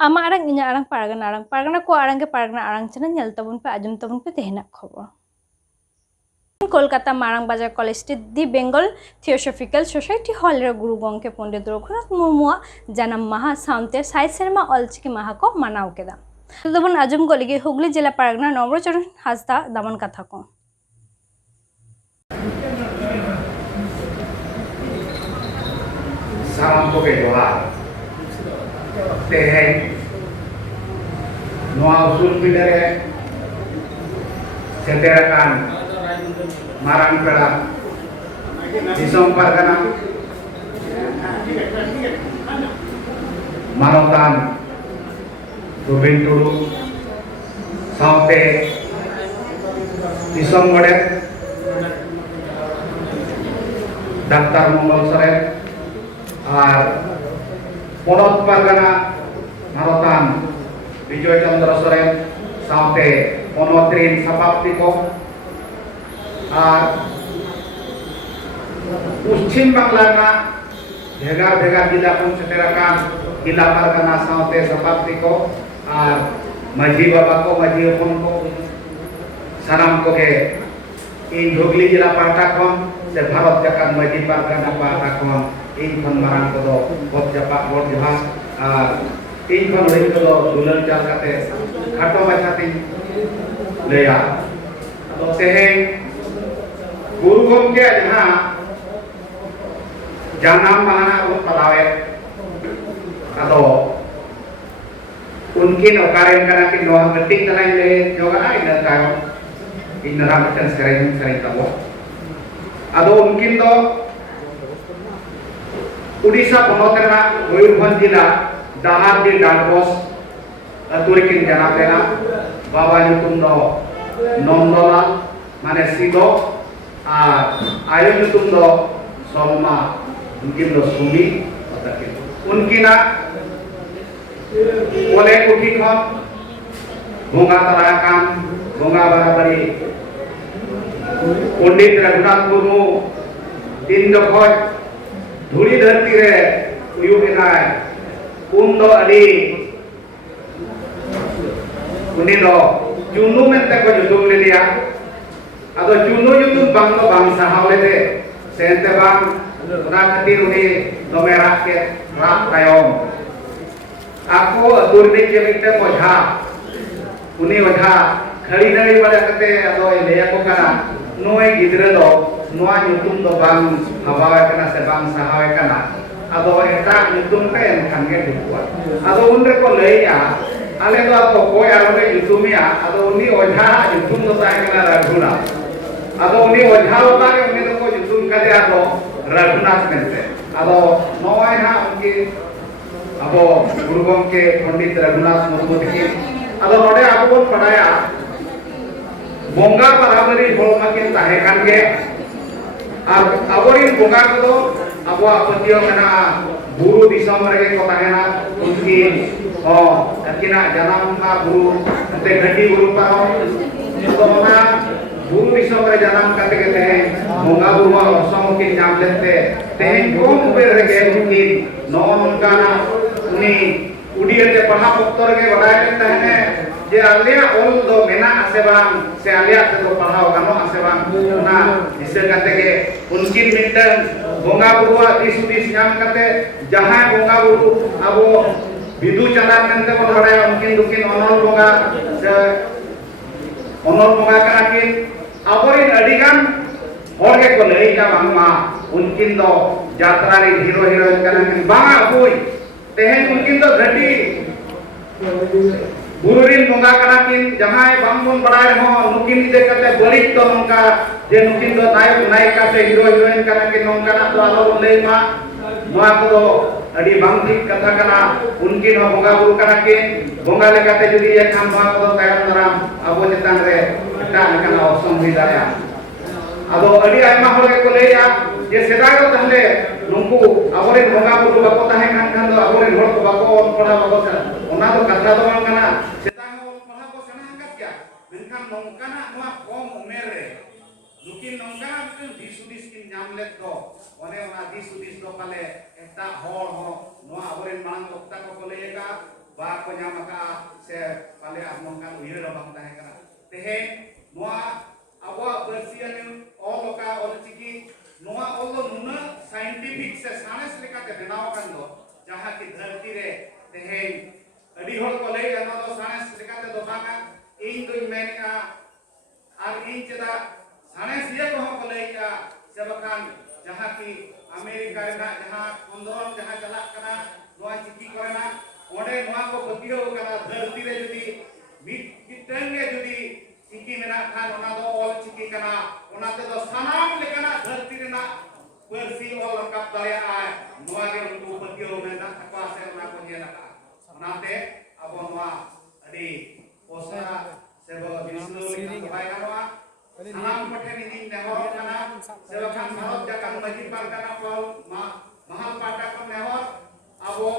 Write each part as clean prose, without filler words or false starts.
Ama arang inya arang paragana ko arang ke paragana arang channel nyel tabun pe ajum tabun pe tehna khobor Kolkata মারাংবাজার College Street the Bengal Theosophical Society হলের গুরু গঙ্কে পণ্ডিত রঘুনাথ মুর্মুआ জানাম মাহা সাউন্তে সাই সেरमा অলचिकी माहा को मनाव केदा दबन आजम गलिगे हुगली जिला पारगना नम्रचरण हासदा दमन कथा को सालाम को के जोहार तेहें नोआ उसूल पिडरे सेटेराkan marang pera disong pargana manotan Rubin Turu saute disong godet Daftar Mongol Soren আর পনত পারগানা মারতান বিজয় চন্দ্র সোরেন সাথে পনত্রিন শতাব্দী को আর পশ্চিম বাংলা ভেগার ভেগার জেলা কোন সেটেরাকান জেলা পারগানা সাথে শতাব্দী को আর মাঝি বাবা को মাঝি হপন को সানাম কোকে इन हुगली जिला पाटा खन से भारत जाकान माझी पारगाना पाटा खन इन खन मारांग को बद जापाक बद जहाज और इन खन रही को दुलन चाल काते खाटो बाछाती लेया तो तेहें गुरु गमके जहां जानाम माना वो पलावे अदो उनकी नौकारें करा कि नौहा गट्टी तलाई ले जोगा इन कायो इन रामचंद्र सराय तबो अदो उनकिन दो उड़ीसा पनोतना मयूरभंज जिला दाहार दी डालबोस अतुरिकिन जनापेना बाबा नुतुम दो नंदलाल माने सिदो आ आयो नुतुम दो सलमा उनकिन दो सुमी उनकिना ओले कुठी खन भोंगा तराकान भोंगा बराबरी पंडित रघुनाथ मुर्मू तीन जखज धुड़ी धरती रे उयुगनाय उन दो अडी उनी दो चुनु मेंते को जुदुम ले लिया अदो चुनु जुदुम बांग दो बांग सहावले दे सेंते बांग उना खातिर उनी दोमे राख के राख तायम आपको अतुरनी के मिटे ओझा उनी ओझा खड़ी नड़ी बड़ा कते अदो लेया को करा नोय गिद्रे दो नोआ नुतुम दो बांग हवावे कना से बांग सहावे कना अदो एटा नुतुम पे एनखान गे दिकुआ अदो उनरे को लैया आले दो आपको कोई आरोले नुतुमिया अदो उनी ओझा नुतुम दो ताय कना रघुना अदो उनी ओझा होता के उनी दो को नुतुम कदे अदो रघुनाथ मेंते अदो नोय ना उनकी अबो गुरु गमके पंडित रघुनाथ मुर्मू की अदो नोडे आबो बोन पढ़ाया बोंगा बराबरी होलमा के ताहे कान के और अबोरिन बोंगा को अबो आपत्तियो मेना गुरु दिसम रे को ताहेना उनकी अकिना जन्म का गुरु ते घटी गुरु पाओ तो ना गुरु दिसम रे जन्म करते कहते हैं बोंगा गुरु असम के नाम लेते ते कम उम्र रे के उनकी नौन का ना उनी उड़िया के पढ़ा पत्तर के बड़ाय लेते हैं जे आलिया ओल दो मेना आसे बांग से आलिया ते दो पढ़ाओ गानो आसे बांग ना इसे कहते के उनकी मिटन बोंगा बुरुआ दिस नाम करते जहां बोंगा बुरु अबो विदु चंदान नंते को बड़ाय उनकी दुकिन अनल बोंगा से अनल बोंगा करा कि अबोरिन अडिगान होर के को लई का बांगमा उनकी दो यात्रा रे हीरो हीरोइन कना बांगा होई तेहेन उनकी तो घटी गुरुरिन बोंगा कना किन जहां बांगबन बड़ाय हो नुकिन दे कते बलिक तो नोंका जे नुकिन दो नायक नायिका से हीरो हीरोइन कना किन नोंका ना तो आलो लई मा नोआ को दो अडी बांगतिक कथा कना उनकी नो बोंगा गुरु कना किन बोंगा लेकाते जुदी ये खान नोआ को दो तायम दराम अबो चितान रे एटा लेकाना ऑप्शन हुई दाया अदो अडी आयमा होले को लेया जे सेदाय दो तहले नुंकु अबोरे बोंगा गुरु बाको ताहे खान दो अबोरे होड़ को बाको पढ़ा बाको ओना तो कथा दो कना सेदाय हो पढ़ा को सेना हंगत क्या मेनखान नोंकाना नोआ कम उमेर रे लुकिन नोंका दिस दिस किन नाम लेत दो ओने ओना दिस दो पाले एटा होड़ हो नोआ अबोरे मांग वक्ता को लेगा ba ko nyam ka se pale among kan uir bang tahe kana tehen noa abo bersian all ka all chiki noa all nuna scientific se science lekate benaw kan do jaha ki dharti re tehen adi hol ko lay ana do science lekate do banga ᱤᱧ ᱫᱚᱧ ᱢᱮᱱᱮᱜᱼᱟ ᱟᱨ ᱤᱧ ᱪᱮᱫᱟᱜ ᱥᱟᱬᱮᱥᱤᱭᱟᱹ ᱠᱚᱦᱚᱸ ᱠᱚ ᱞᱟᱹᱭᱮᱜᱼᱟ ᱥᱮ ᱵᱟᱠᱷᱟᱱ ᱡᱟᱦᱟᱸ ᱠᱤ ᱟᱢᱮᱨᱤᱠᱟ ᱨᱮᱱᱟᱜ ᱡᱟᱦᱟᱸ ᱠᱷᱚᱸᱫᱽᱨᱚᱱ ᱡᱟᱦᱟᱸ ᱪᱟᱞᱟᱜ ᱠᱟᱱᱟ ᱱᱚᱣᱟ ᱪᱤᱠᱤ ᱠᱚᱨᱮᱱᱟᱜ ᱚᱸᱰᱮ ᱱᱚᱣᱟ ᱠᱚ ᱯᱟᱹᱛᱭᱟᱹᱣ ᱠᱟᱱᱟ ᱫᱷᱟᱹᱨᱛᱤ ᱨᱮ ᱡᱩᱫᱤ ᱢᱤᱫᱴᱟᱝ ᱜᱮ ᱡᱩᱫᱤ ᱪᱤᱠᱤ ᱢᱮᱱᱟᱜ ᱠᱷᱟᱱ ᱚᱱᱟ ᱫᱚ ᱚᱞ ᱪᱤᱠᱤ ᱠᱟᱱᱟ ᱚᱱᱟ ᱛᱮᱫᱚ ᱥᱟᱱᱟᱢ ᱞᱮᱠᱟᱱᱟᱜ ᱫᱷᱟᱹᱨᱛᱤ ᱨᱮᱱᱟᱜ ᱯᱟᱹᱨᱥᱤ ᱚᱞ ᱨᱟᱠᱟᱵ ᱫᱟᱲᱮᱭᱟᱜᱼᱟᱭ ᱱᱚᱣᱟ ᱜᱮ ᱩᱱᱠᱩ ᱯᱟᱹᱛᱭᱟᱹᱣ ᱢᱮᱱᱟᱜ ᱛᱟᱠᱚᱣᱟ ᱥᱮ ᱚᱱᱟ ᱠᱚ ᱧᱮᱞ ᱟᱠᱟᱜᱼᱟ ᱚᱱᱟᱛᱮ ᱟᱵᱚ ᱱᱚᱣᱟ ᱟᱹᱰᱤ ᱯᱚᱥᱲᱟ sebab bisnu lihat baik apa salam kote ini nehor kana sebakan mahal jakan majid parkana kol mahal patakon nehor abo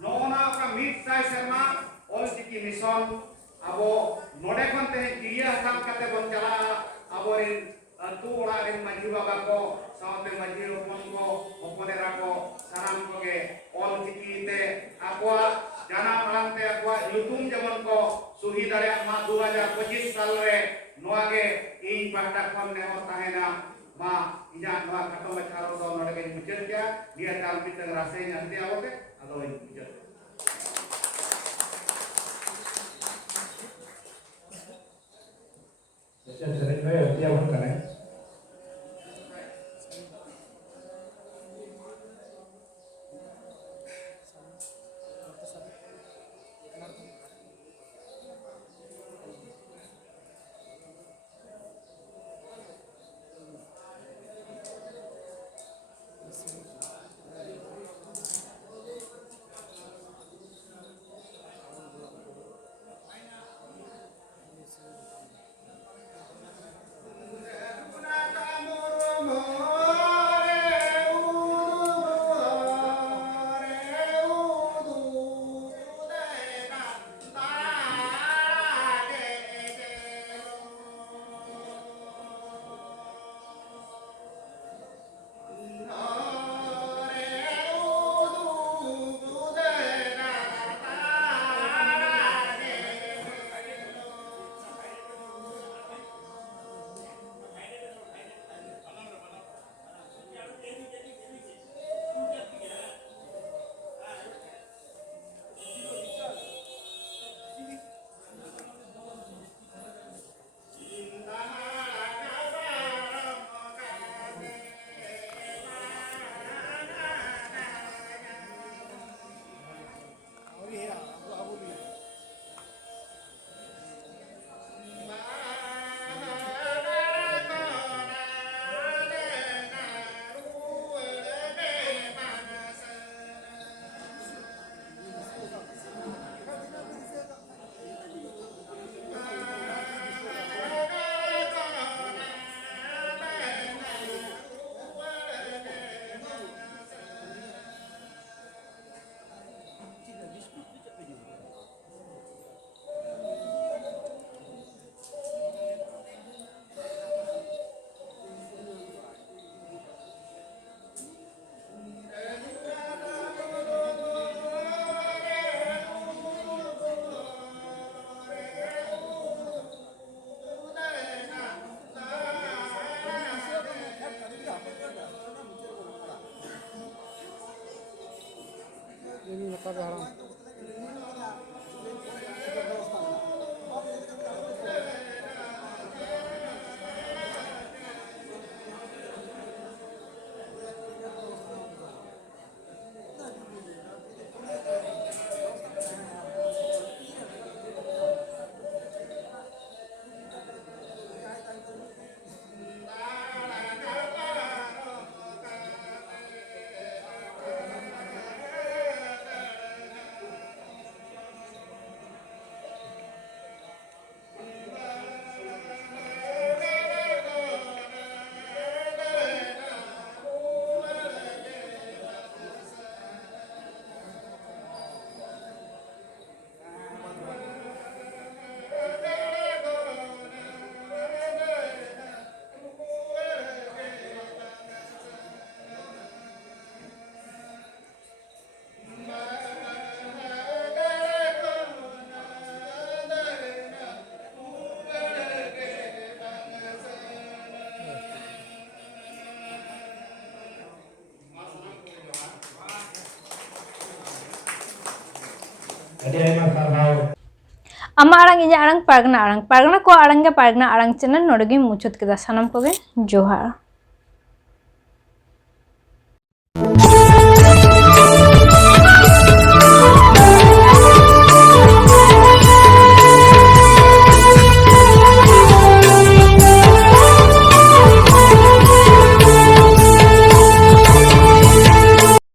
nona ka mid sai serma ol ciki mission abo node kon te kiria sam kate bon chala abo rin tu ora rin majid baba ko saute majid hopon ko hoponera ko saram ko ge ol ciki te akwa jana alam te akwa yutum jamon ko suhi dare ma 2025 साल रे नोआ के इन पाटा खन ने और ताहेना मा इजा नोआ खतो मछारो दो नोडे के मुचर क्या निया ताल पितंग रासे नंदे आवते अदो इन मुचर Saya sering dia bukan ya. Ini lepas haram. ᱟᱹᱰᱤ ᱟᱭᱢᱟ ᱥᱟᱨᱦᱟᱣ आमा आड़ांग इᱧᱟᱹᱜ आड़ांग पारगना को आड़ांग गे पारगना आड़ांग चैनल नोडे गे मुचाद केदा सानाम कोगे जोहार।